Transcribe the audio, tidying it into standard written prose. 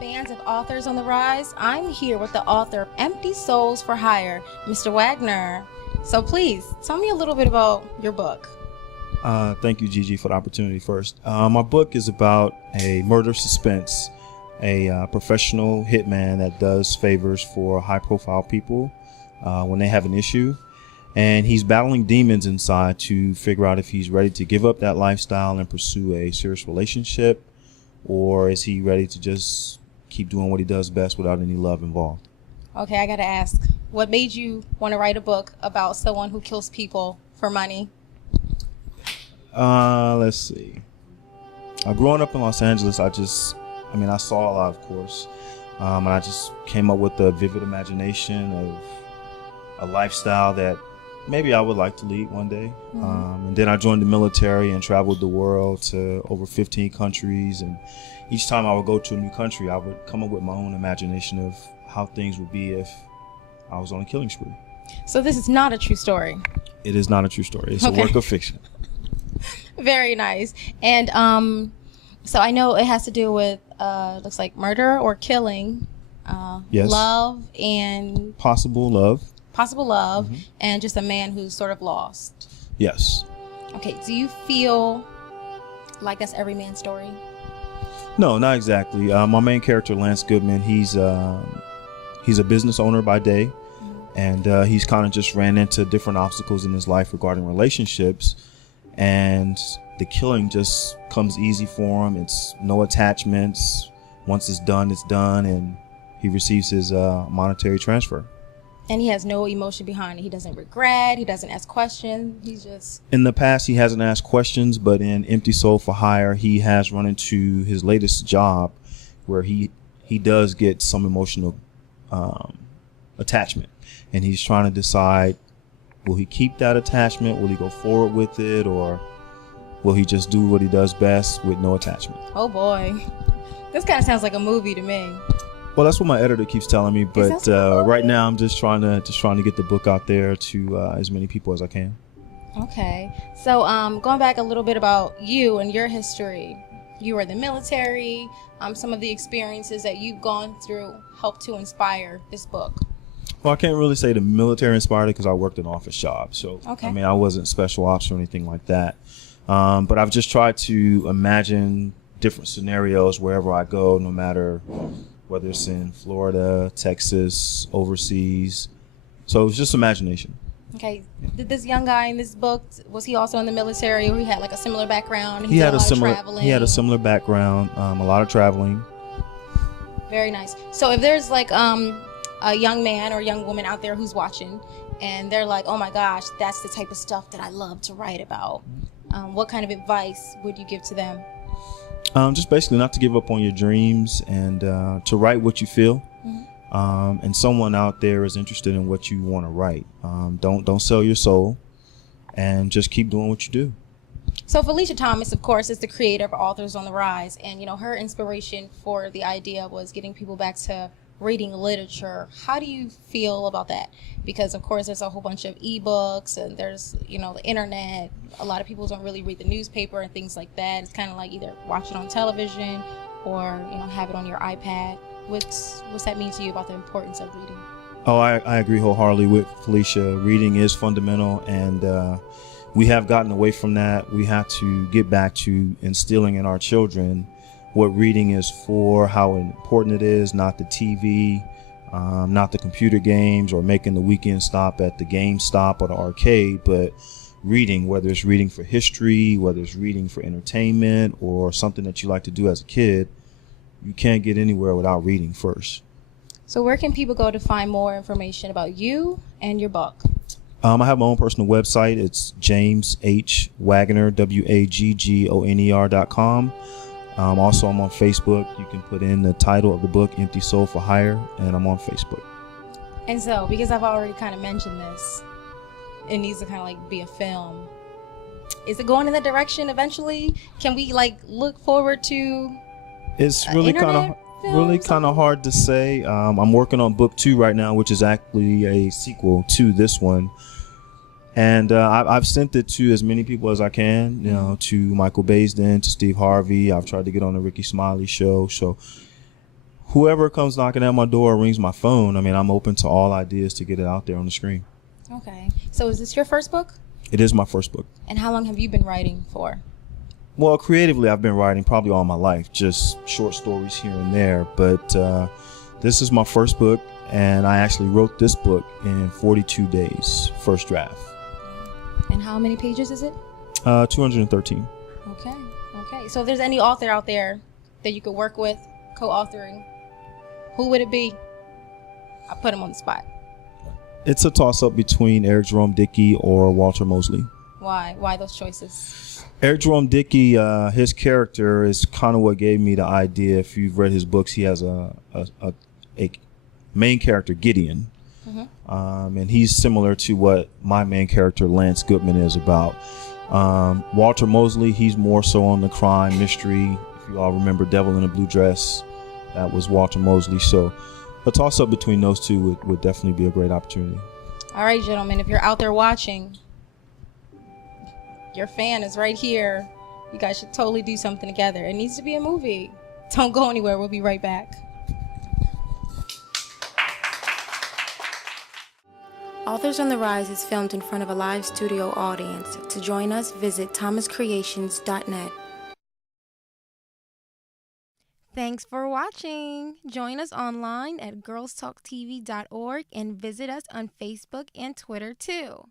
Fans of Authors on the Rise, I'm here with the author of Empty Souls for Hire, Mr. Waggoner. So please, tell me a little bit about your book. Thank you, Gigi, for the opportunity first. My book is about a murder suspense, a professional hitman that does favors for high-profile people when they have an issue. And he's battling demons inside to figure out if he's ready to give up that lifestyle and pursue a serious relationship, or is he ready to just keep doing what he does best without any love involved. Okay, I gotta ask, what made you want to write a book about someone who kills people for money? Let's see. Growing up in Los Angeles, I saw a lot, of course. And I just came up with a vivid imagination of a lifestyle that maybe I would like to lead one day. And then I joined the military and traveled the world to over 15 countries. And each time I would go to a new country, I would come up with my own imagination of how things would be if I was on a killing spree. So this is not a true story? It is not a true story. It's a work of fiction. Very nice. And so I know it has to do with, looks like murder or killing, yes. Love and... Possible love, and just a man who's sort of lost. Yes. Okay, do you feel like that's every man's story? No, not exactly. My main character, Lance Goodman, he's a business owner by day, and he's kind of just ran into different obstacles in his life regarding relationships, and the killing just comes easy for him. It's no attachments. Once it's done, and he receives his monetary transfer. And he has no emotion behind it. He doesn't regret. He doesn't ask questions. He's just... In the past, he hasn't asked questions, but in Empty Soul for Hire, he has run into his latest job where he does get some emotional attachment. And he's trying to decide, will he keep that attachment? Will he go forward with it? Or will he just do what he does best with no attachment? Oh, boy. This kind of sounds like a movie to me. Well, that's what my editor keeps telling me, but right now I'm just trying to get the book out there to as many people as I can. Okay, so going back a little bit about you and your history, you were in the military. Some of the experiences that you've gone through helped to inspire this book. Well, I can't really say the military inspired it because I worked an office job, so okay. I mean, I wasn't special ops or anything like that. But I've just tried to imagine different scenarios wherever I go, no matter whether it's in Florida, Texas, overseas. So it's just imagination. Okay. Did this young guy in this book, was he also in the military, or he had like a similar background? He had a similar background, a lot of traveling. Very nice. So if there's like a young man or young woman out there who's watching and they're like, oh my gosh, that's the type of stuff that I love to write about, what kind of advice would you give to them? Just basically not to give up on your dreams and to write what you feel. And someone out there is interested in what you want to write. Don't sell your soul, and just keep doing what you do. So Felicia Thomas, of course, is the creator of Authors on the Rise. And, you know, her inspiration for the idea was getting people back to reading literature. How do you feel about that? Because, of course, there's a whole bunch of ebooks and there's, you know, the internet. A lot of people don't really read the newspaper and things like that. It's kind of like either watch it on television or, you know, have it on your iPad. What's that mean to you about the importance of reading? Oh, I agree wholeheartedly with Felicia. Reading is fundamental, and we have gotten away from that. We have to get back to instilling in our children what reading is for, how important it is, not the TV, not the computer games or making the weekend stop at the GameStop or the arcade, but reading, whether it's reading for history, whether it's reading for entertainment or something that you like to do as a kid. You can't get anywhere without reading first. So where can people go to find more information about you and your book? I have my own personal website. It's James H. Waggoner, WAGGONER.com. Also, I'm on Facebook. You can put in the title of the book, Empty Soul for Hire, and I'm on Facebook. And so, because I've already kind of mentioned this, it needs to kind of like be a film. Is it going in that direction eventually? Can we like look forward to... It's really kind of hard to say. I'm working on book 2 right now, which is actually a sequel to this one, and I've sent it to as many people as I can. You know, to Michael Baisden, to Steve Harvey. I've tried to get on the Ricky Smiley show. So Whoever comes knocking at my door or rings my phone, I mean, I'm open to all ideas to get it out there on the screen. Okay. So is this your first book? It is my first book. And how long have you been writing for? Well, creatively, I've been writing probably all my life, just short stories here and there. But this is my first book, and I actually wrote this book in 42 days, first draft. And how many pages is it? 213. Okay. Okay. So if there's any author out there that you could work with, co-authoring, who would it be? I put him on the spot. It's a toss-up between Eric Jerome Dickey or Walter Mosley. Why? Why those choices? Eric Jerome Dickey, his character is kind of what gave me the idea. If you've read his books, he has a main character, Gideon. Mm-hmm. And he's similar to what my main character, Lance Goodman, is about. Walter Mosley, he's more so on the crime mystery. If you all remember Devil in a Blue Dress, that was Walter Mosley. So a toss-up between those two would definitely be a great opportunity. All right, gentlemen, if you're out there watching, your fan is right here. You guys should totally do something together. It needs to be a movie. Don't go anywhere. We'll be right back. Authors on the Rise is filmed in front of a live studio audience. To join us, visit thomascreations.net. Thanks for watching. Join us online at girlstalktv.org and visit us on Facebook and Twitter too.